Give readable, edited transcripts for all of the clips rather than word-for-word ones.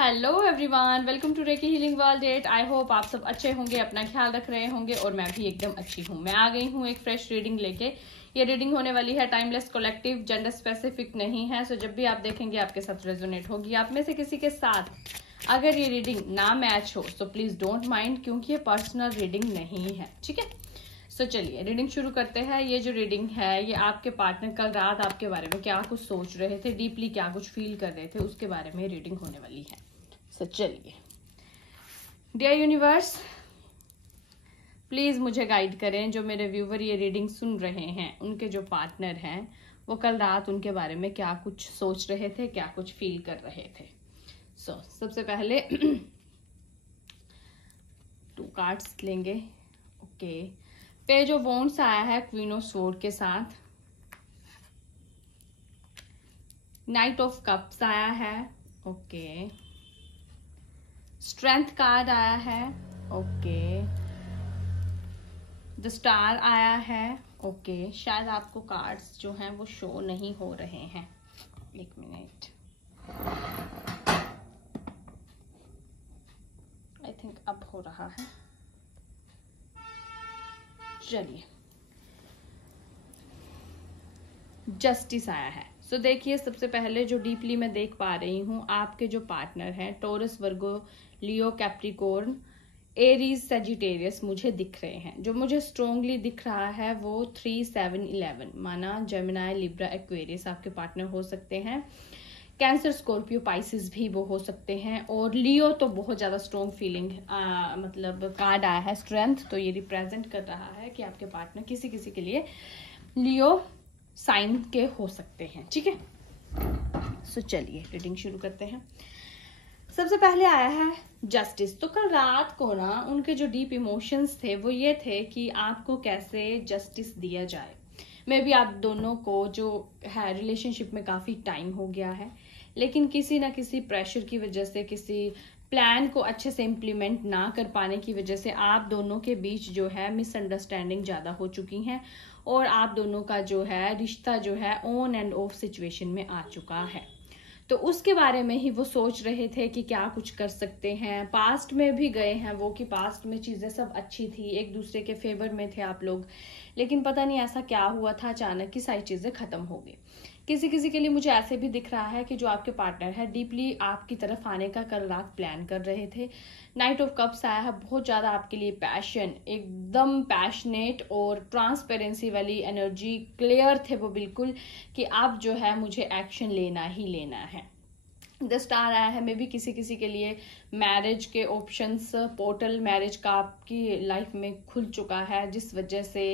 Hello everyone, welcome to Reiki healing world at. I hope आप सब अच्छे होंगे, अपना ख्याल रख रहे होंगे और मैं भी एकदम अच्छी हूँ। मैं आ गई हूँ एक फ्रेश रीडिंग लेके। ये रीडिंग होने वाली है टाइमलेस, कलेक्टिव, जेंडर स्पेसिफिक नहीं है। सो जब भी आप देखेंगे आपके साथ रेजोनेट होगी। आप में से किसी के साथ अगर ये रीडिंग ना मैच हो तो प्लीज डोंट माइंड, क्योंकि ये पर्सनल रीडिंग नहीं है, ठीक है। सो चलिए रीडिंग शुरू करते हैं। ये जो रीडिंग है ये आपके पार्टनर कल रात आपके बारे में क्या कुछ सोच रहे थे, डीपली क्या कुछ फील कर रहे थे, उसके बारे में रीडिंग होने वाली है। सो चलिए, डियर यूनिवर्स प्लीज मुझे गाइड करें। जो मेरे व्यूवर ये रीडिंग सुन रहे हैं उनके जो पार्टनर हैं वो कल रात उनके बारे में क्या कुछ सोच रहे थे, क्या कुछ फील कर रहे थे। सो सबसे पहले 2 कार्ड्स लेंगे। ओके, पेज ऑफ वॉन्ड्स आया है क्वीन ऑफ स्वॉर्ड के साथ। नाइट ऑफ कप्स आया है। ओके, स्ट्रेंथ कार्ड आया है। ओके, द स्टार आया है। ओके, शायद आपको कार्ड्स जो हैं वो शो नहीं हो रहे हैं। 1 मिनट, आई थिंक अब हो रहा है। चलिए, जस्टिस आया है। सो देखिए, सबसे पहले जो डीपली मैं देख पा रही हूँ, आपके जो पार्टनर हैं टॉरस, वर्गो, लियो, कैप्रिकॉर्न, एरीज, सेजिटेरियस मुझे दिख रहे हैं। जो मुझे स्ट्रोंगली दिख रहा है वो 3, 7, 11 माना जेमिनाई, लिब्रा, एक्वेरियस आपके पार्टनर हो सकते हैं। कैंसर, स्कॉर्पियो, पाइसिस भी वो हो सकते हैं। और लियो तो बहुत ज्यादा स्ट्रॉन्ग फीलिंग मतलब कार्ड आया है स्ट्रेंथ, तो ये रिप्रेजेंट कर रहा है कि आपके पार्टनर किसी किसी के लिए लियो साइन के हो सकते हैं, ठीक है। सो चलिए रीडिंग शुरू करते हैं। सबसे पहले आया है जस्टिस। तो कल रात को ना उनके जो डीप इमोशंस थे वो ये थे कि आपको कैसे जस्टिस दिया जाए। मे बी आप दोनों को जो है रिलेशनशिप में काफी टाइम हो गया है, लेकिन किसी ना किसी प्रेशर की वजह से, किसी प्लान को अच्छे से इम्प्लीमेंट ना कर पाने की वजह से आप दोनों के बीच जो है मिसअंडरस्टैंडिंग ज्यादा हो चुकी हैं और आप दोनों का जो है रिश्ता जो है ऑन एंड ऑफ सिचुएशन में आ चुका है। तो उसके बारे में ही वो सोच रहे थे कि क्या कुछ कर सकते हैं। पास्ट में भी गए हैं वो कि पास्ट में चीजें सब अच्छी थी, एक दूसरे के फेवर में थे आप लोग, लेकिन पता नहीं ऐसा क्या हुआ था, अचानक की सारी चीजें खत्म हो गई। किसी किसी के लिए मुझे ऐसे भी दिख रहा है कि जो आपके पार्टनर है डीपली आपकी तरफ आने का कल रात प्लान कर रहे थे। नाइट ऑफ कप्स आया है, बहुत ज्यादा आपके लिए पैशन, एकदम पैशनेट और ट्रांसपेरेंसी वाली एनर्जी, क्लियर थे वो बिल्कुल कि अब जो है मुझे एक्शन लेना ही लेना है। द स्टार आया है, मे बी किसी किसी के लिए मैरिज के ऑप्शंस, पोर्टल मैरिज का आपकी लाइफ में खुल चुका है, जिस वजह से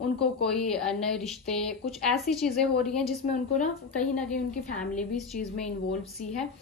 उनको कोई नए रिश्ते, कुछ ऐसी चीजें हो रही हैं जिसमें उनको ना कहीं उनकी फैमिली भी इस चीज में इन्वॉल्व सी है।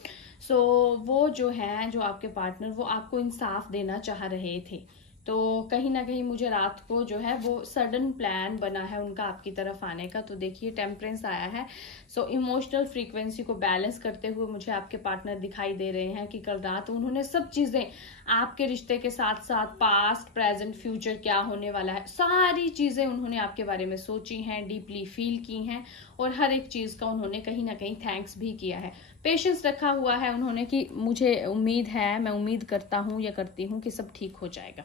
सो वो जो है, जो आपके पार्टनर, वो आपको इंसाफ देना चाह रहे थे। तो कहीं ना कहीं मुझे रात को जो है वो सडन प्लान बना है उनका आपकी तरफ आने का। तो देखिए टेम्परेंस आया है। सो इमोशनल फ्रीक्वेंसी को बैलेंस करते हुए मुझे आपके पार्टनर दिखाई दे रहे हैं कि कल रात उन्होंने सब चीजें आपके रिश्ते के साथ साथ पास्ट, प्रेजेंट, फ्यूचर क्या होने वाला है, सारी चीजें उन्होंने आपके बारे में सोची हैं, डीपली फील की हैं और हर एक चीज का उन्होंने कहीं ना कहीं थैंक्स भी किया है। पेशेंस रखा हुआ है उन्होंने कि मुझे उम्मीद है, मैं उम्मीद करता हूँ या करती हूँ कि सब ठीक हो जाएगा।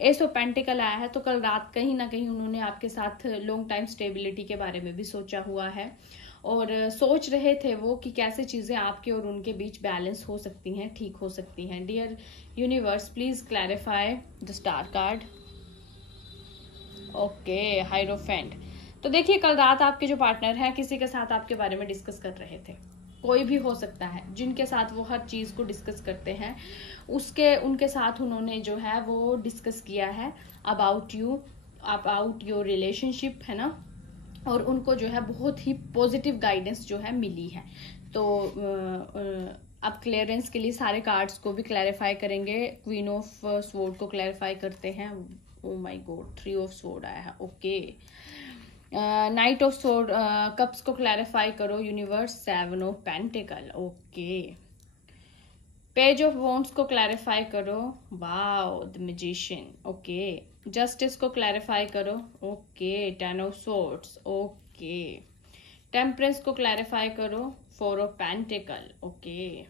एस ऑफ पेंटिकल आया है, तो कल रात कहीं ना कहीं उन्होंने आपके साथ लॉन्ग टाइम स्टेबिलिटी के बारे में भी सोचा हुआ है और सोच रहे थे वो कि कैसे चीजें आपके और उनके बीच बैलेंस हो सकती हैं, ठीक हो सकती हैं। Dear universe please clarify the star card. Okay, hierophant. तो देखिए कल रात आपके जो पार्टनर है किसी के साथ आपके बारे में डिस्कस कर रहे थे, कोई भी हो सकता है जिनके साथ वो हर चीज को डिस्कस करते हैं, उनके साथ उन्होंने जो है वो डिस्कस किया है about you, about your relationship, है ना। और उनको जो है बहुत ही पॉजिटिव गाइडेंस जो है मिली है। तो अब क्लियरेंस के लिए सारे कार्ड्स को भी क्लैरिफाई करेंगे। क्वीन ऑफ स्वॉर्ड को क्लैरिफाई करते हैं। Oh my God, 3 of sword आया है। Okay, night of sword cups को क्लैरिफाई करो universe. 7 of pentacle. Okay, page of wands को क्लैरिफाई करो। Wow, the magician. Okay, justice को क्लैरिफाई करो। Okay, 10 of swords. Okay, temperance को क्लैरिफाई करो। 4 of pentacle. Okay,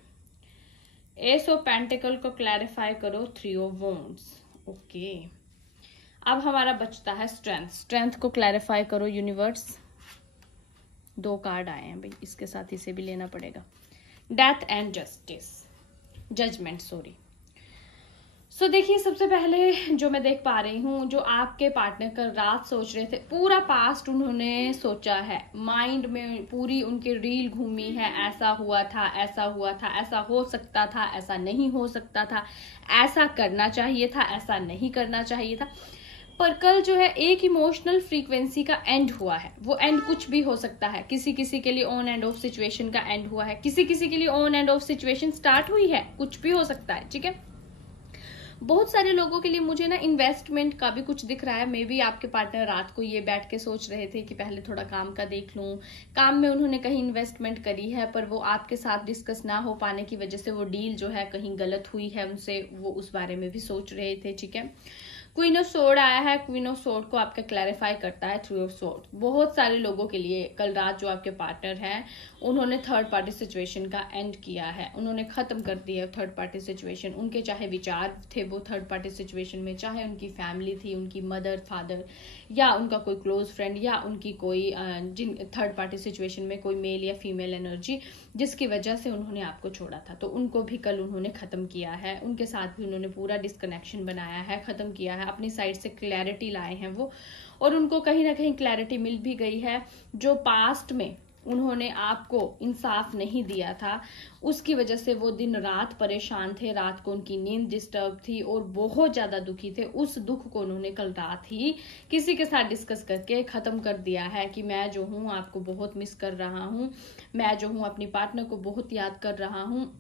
S of pentacle को clarify करो, 3 ऑफ वॉन्ड्स। ओके, अब हमारा बचता है स्ट्रेंथ। स्ट्रेंथ को क्लैरिफाई करो यूनिवर्स। 2 कार्ड आए हैं भाई, इसके साथ इसे भी लेना पड़ेगा। Death and justice, judgment, sorry. So देखिए, सबसे पहले जो मैं देख पा रही हूँ, जो आपके पार्टनर कल रात सोच रहे थे, पूरा पास्ट उन्होंने सोचा है, माइंड में पूरी उनकी रील घूमी है। ऐसा हुआ था, ऐसा हुआ था, ऐसा हो सकता था, ऐसा नहीं हो सकता था, ऐसा करना चाहिए था, ऐसा नहीं करना चाहिए था। पर कल जो है एक इमोशनल फ्रीक्वेंसी का एंड हुआ है। वो एंड कुछ भी हो सकता है। किसी किसी के लिए ऑन एंड ऑफ सिचुएशन का एंड हुआ है, किसी किसी के लिए on end of situation start हुई है, कुछ भी हो सकता है, ठीक है। बहुत सारे लोगों के लिए मुझे ना इन्वेस्टमेंट का भी कुछ दिख रहा है। मे बी आपके पार्टनर रात को ये बैठ के सोच रहे थे कि पहले थोड़ा काम का देख लूं। काम में उन्होंने कहीं इन्वेस्टमेंट करी है, पर वो आपके साथ डिस्कस ना हो पाने की वजह से वो डील जो है कहीं गलत हुई है उनसे, वो उस बारे में भी सोच रहे थे, ठीक है। क्वीन ऑफ सोर्ड आया है। क्वीन ऑफ सोर्ड को आपका क्लैरिफाई करता है 3 ऑफ सोर्ड। बहुत सारे लोगों के लिए कल रात जो आपके पार्टनर हैं, उन्होंने थर्ड पार्टी सिचुएशन का एंड किया है। उन्होंने खत्म कर दिया थर्ड पार्टी सिचुएशन। उनके चाहे विचार थे वो थर्ड पार्टी सिचुएशन में, चाहे उनकी फैमिली थी, उनकी मदर फादर, या उनका कोई क्लोज फ्रेंड, या उनकी कोई जिन थर्ड पार्टी सिचुएशन में कोई मेल या फीमेल एनर्जी, जिसकी वजह से उन्होंने आपको छोड़ा था, तो उनको भी कल उन्होंने खत्म किया है। उनके साथ भी उन्होंने पूरा डिस्कनेक्शन बनाया है, खत्म किया है, अपनी साइड से क्लैरिटी लाए हैं वो। और उनको कहीं ना कहीं क्लैरिटी मिल भी गई है। जो पास्ट में उन्होंने आपको इंसाफ नहीं दिया था, उसकी वजह से वो दिन रात परेशान थे, रात को उनकी नींद डिस्टर्ब थी और बहुत ज्यादा दुखी थे। उस दुख को उन्होंने कल रात ही किसी के साथ डिस्कस करके खत्म कर दिया है कि मैं जो हूँ आपको बहुत मिस कर रहा हूँ, मैं जो हूँ अपनी पार्टनर को बहुत याद कर रहा हूँ,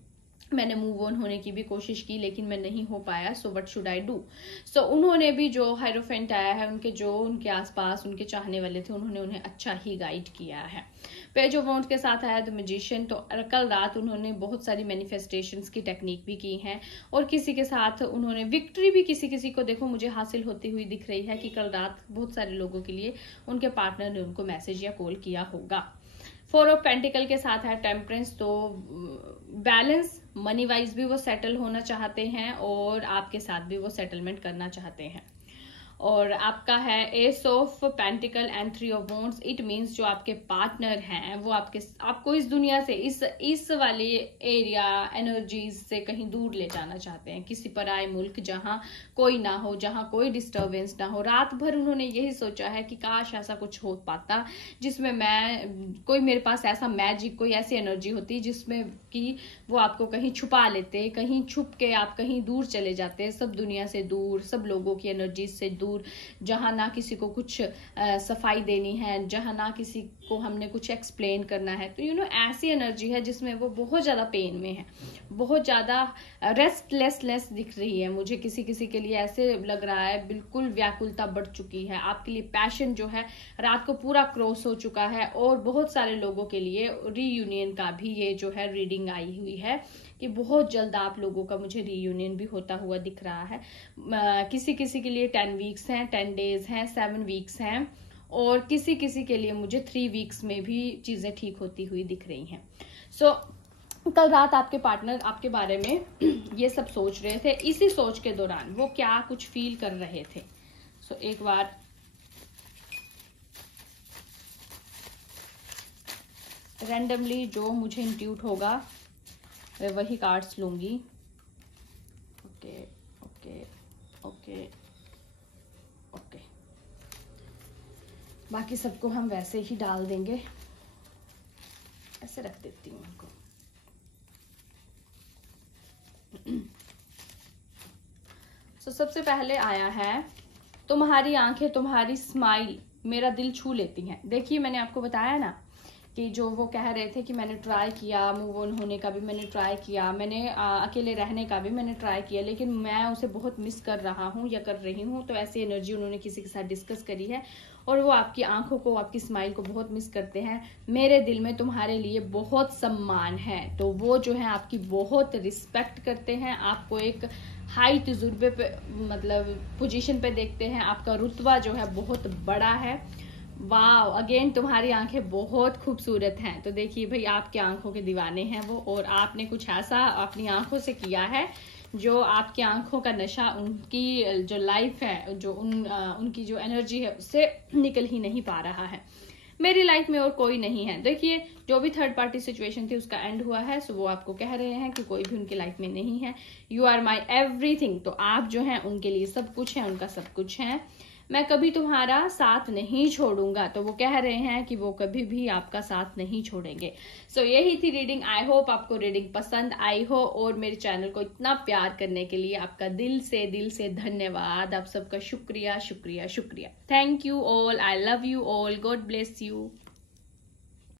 मैंने मूव ऑन होने की भी कोशिश की लेकिन मैं नहीं हो पाया, so what should I do. So उन्होंने भी, जो हायरोफेंट आया है, उनके जो उनके आसपास उनके चाहने वाले थे, उन्होंने उन्हें अच्छा ही गाइड किया है। पेज ऑफ वांड्स के साथ आया द मैजिशियन। तो कल रात उन्होंने बहुत सारी मैनिफेस्टेशंस की टेक्निक भी की हैं और किसी के साथ उन्होंने विक्ट्री भी किसी किसी को, देखो मुझे हासिल होती हुई दिख रही है कि कल रात बहुत सारे लोगों के लिए उनके पार्टनर ने उनको मैसेज या कॉल किया होगा। 4 ऑफ पेंटिकल के साथ है टेम्परेंस। तो बैलेंस, मनी वाइज भी वो सेटल होना चाहते हैं और आपके साथ भी वो सेटलमेंट करना चाहते हैं। और आपका है S of pentacle and 3 of wands. It means जो आपके पार्टनर हैं वो आपको इस दुनिया से, इस वाले एरिया एनर्जीज से कहीं दूर ले जाना चाहते हैं, किसी पराए मुल्क जहां कोई ना हो, जहां कोई डिस्टर्बेंस ना हो। रात भर उन्होंने यही सोचा है कि काश ऐसा कुछ हो पाता जिसमें कोई मेरे पास ऐसा मैजिक, कोई ऐसी एनर्जी होती जिसमें कि वो आपको कहीं छुपा लेते, कहीं छुप के आप कहीं दूर चले जाते, सब दुनिया से दूर, सब लोगों की एनर्जीज से दूर, जहां ना किसी को कुछ सफाई देनी है, जहां ना किसी को हमने कुछ एक्सप्लेन करना है। तो ऐसी एनर्जी है जिसमें वो बहुत ज्यादा पेन में है, बहुत ज्यादा रेस्टलेसनेस दिख रही है मुझे। किसी किसी के लिए ऐसे लग रहा है बिल्कुल व्याकुलता बढ़ चुकी है, आपके लिए पैशन जो है रात को पूरा क्रॉस हो चुका है। और बहुत सारे लोगों के लिए रीयूनियन का भी ये जो है रीडिंग आई हुई है कि बहुत जल्द आप लोगों का मुझे रीयूनियन भी होता हुआ दिख रहा है। किसी किसी के लिए 10 वीक्स हैं, 10 डेज हैं, 7 वीक्स हैं और किसी किसी के लिए मुझे 3 वीक्स में भी चीजें ठीक होती हुई दिख रही हैं। सो कल रात आपके पार्टनर आपके बारे में ये सब सोच रहे थे। इसी सोच के दौरान वो क्या कुछ फील कर रहे थे। सो एक बार रैंडमली जो मुझे इंट्यूट होगा मैं वही कार्ड्स लूंगी। ओके ओके ओके ओके, बाकी सबको हम वैसे ही डाल देंगे, ऐसे रख देती हूँ उनको। तो सबसे पहले आया है तुम्हारी आंखें, तुम्हारी स्माइल मेरा दिल छू लेती हैं। देखिए मैंने आपको बताया ना कि जो वो कह रहे थे कि मैंने ट्राई किया, मूव ऑन होने का भी मैंने ट्राई किया, मैंने अकेले रहने का भी मैंने ट्राई किया, लेकिन मैं उसे बहुत मिस कर रहा हूँ या कर रही हूँ। तो ऐसी एनर्जी उन्होंने किसी के साथ डिस्कस करी है और वो आपकी आंखों को, आपकी स्माइल को बहुत मिस करते हैं। मेरे दिल में तुम्हारे लिए बहुत सम्मान है। तो वो जो है आपकी बहुत रिस्पेक्ट करते हैं, आपको एक हाई तजुर्बे पे, मतलब पोजीशन पे देखते हैं। आपका रुतबा जो है बहुत बड़ा है। वाओ, अगेन तुम्हारी आंखें बहुत खूबसूरत हैं। तो देखिए भाई, आपकी आंखों के दीवाने हैं वो, और आपने कुछ ऐसा अपनी आंखों से किया है जो आपकी आंखों का नशा, उनकी जो लाइफ है, जो उनकी जो एनर्जी है उससे निकल ही नहीं पा रहा है। मेरी लाइफ में और कोई नहीं है। देखिए, जो भी थर्ड पार्टी सिचुएशन थी उसका एंड हुआ है, सो वो आपको कह रहे हैं कि कोई भी उनकी लाइफ में नहीं है। You are my everything. तो आप जो हैं उनके लिए सब कुछ है, उनका सब कुछ है। मैं कभी तुम्हारा साथ नहीं छोड़ूंगा। तो वो कह रहे हैं कि वो कभी भी आपका साथ नहीं छोड़ेंगे। सो यही थी रीडिंग। आई होप आपको रीडिंग पसंद आई हो, और मेरे चैनल को इतना प्यार करने के लिए आपका दिल से धन्यवाद। आप सबका शुक्रिया शुक्रिया शुक्रिया। Thank you all. I love you all. God bless you.